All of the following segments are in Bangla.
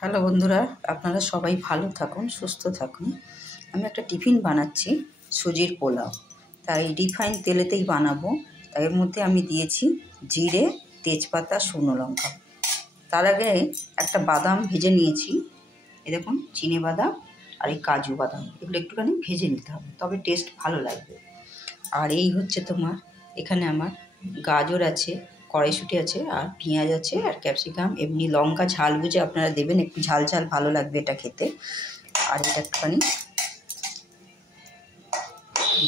হ্যালো বন্ধুরা, আপনারা সবাই ভালো থাকুন, সুস্থ থাকুন। আমি একটা টিফিন বানাচ্ছি, সুজির পোলাও। তাই রিফাইন তেলেতেই বানাবো। তাই এর মধ্যে আমি দিয়েছি জিরে, তেজপাতা, শুকনো লঙ্কা। তার আগে একটা বাদাম ভেজে নিয়েছি। এই দেখুন, চিনে বাদাম আর এই কাজু বাদাম, এগুলো একটুখানি ভেজে নিতে হবে, তবে টেস্ট ভালো লাগবে। আর এই হচ্ছে তোমার, এখানে আমার গাজর আছে, কড়াইশুঁটি আছে, আর পেঁয়াজ আছে, আর ক্যাপসিকাম। এমনি লঙ্কা ঝাল বুঝে আপনারা দেবেন, একটু ঝাল ঝাল ভালো লাগবে এটা খেতে। আর এটা একটুখানি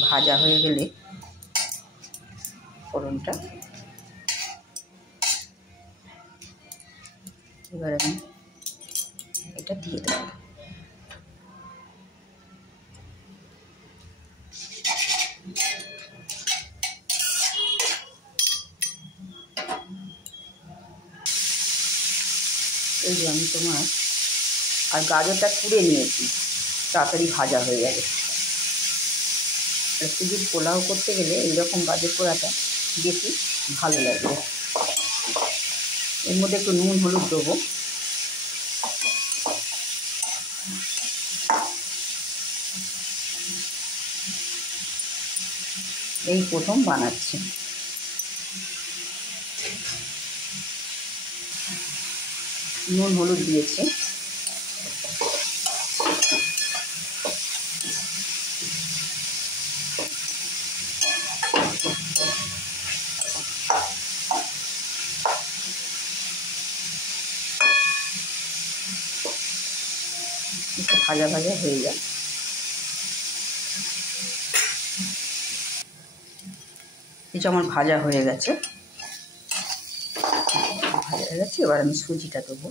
ভাজা হয়ে গেলে ফোড়নটা, এবার আমি এটা দিয়ে দেবো। এই যে আমি তোমার, আর গাজরটা কুড়ে নিয়েছি, তাড়াতাড়ি ভাজা হয়ে যাবে। সুজির পোলাও করতে গেলে এইরকম গাজর পোড়াটা বেশি ভালো লাগবে। এর মধ্যে একটু নুন হলুদ দেবো। এই প্রথম বানাচ্ছি। নুন হলুদ দিয়েছি। একটু ভাজা ভাজা হয়ে যায়। এটা আমার ভাজা হয়ে গেছে, এবার আমি সুজিটা দেবো।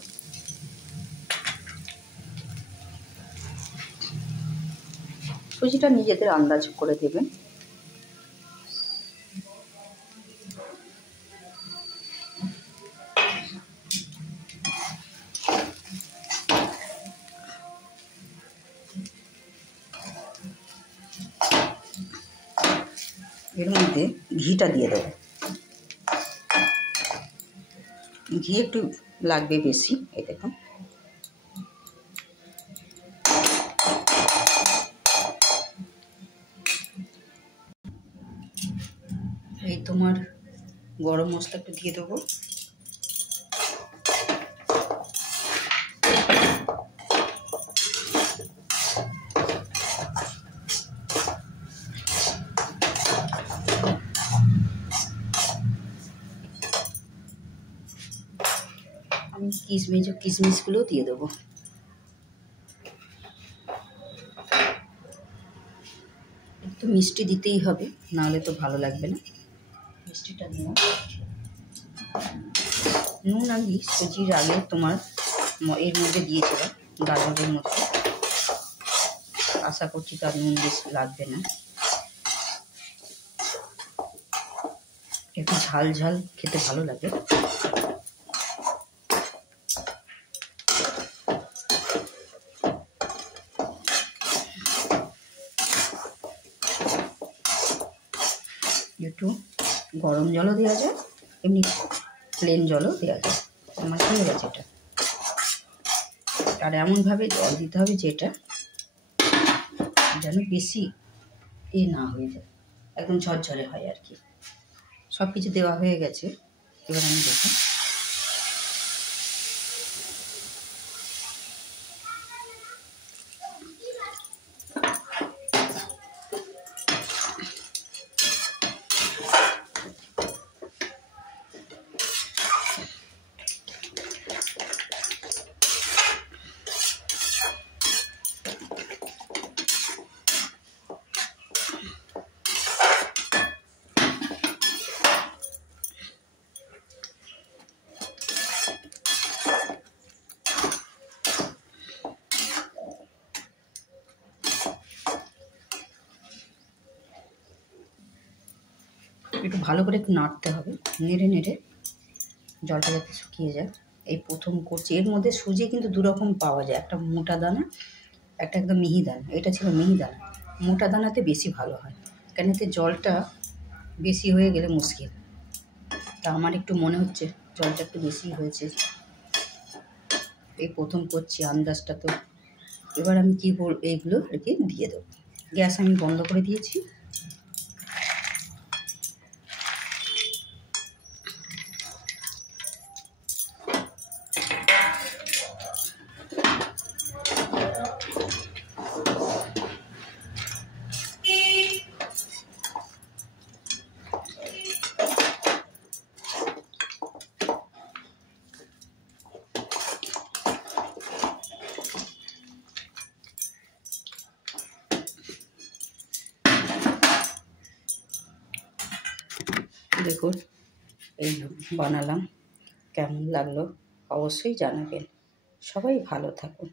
সুজিটা নিজেদের আন্দাজ করে দেবেন। এর মধ্যে ঘিটা দিয়ে দেবো। ঘি একটু লাগবে বেশি, এই দেখুন। এই তোমার গরম মশলা একটু দিয়ে দেবো। আমি কিশমিশগুলো দিয়ে দেবো। একটু মিষ্টি দিতেই হবে, নাহলে তো ভালো লাগবে না। মিষ্টিটা দিলাম। নুন আমি সুজির আগে তোমার এর মধ্যে দিয়েছিলাম, গাজরের মধ্যে। আশা করছি তার নুন বেশি লাগবে না। একটু ঝাল ঝাল খেতে ভালো লাগে। একটু গরম জলও দেওয়া যায়, এমনি প্লেন জলও দেওয়া যায়। আমার হয়ে গেছে এটা। আর এমনভাবে জল দিতে হবে যেটা যেন বেশি না হয়ে যায়, একদম ঝরঝরে হয় আর কি। সব কিছু দেওয়া হয়ে গেছে, এবার আমি দেখুন। একটু ভালো করে একটু নাড়তে হবে, নেড়ে নেড়ে জলটা যাতে শুকিয়ে যায়। এই প্রথম করছি। এর মধ্যে সুজি কিন্তু দুরকম পাওয়া যায়, একটা মোটা দানা, একটা একদম মিহি দানা। এটা ছিল মিহি দানা। মোটা দানাতে বেশি ভালো হয়, কেন এতে জলটা বেশি হয়ে গেলে মুশকিল। তা আমার একটু মনে হচ্ছে জলটা একটু বেশি হয়েছে। এই প্রথম করছি, আন্দাজটা তো। এবার আমি কী এইগুলো আর কি দিয়ে দেবো। গ্যাস আমি বন্ধ করে দিয়েছি। দেখুন এই বানালাম, কেমন লাগলো অবশ্যই জানাবেন। সবাই ভালো থাকুন।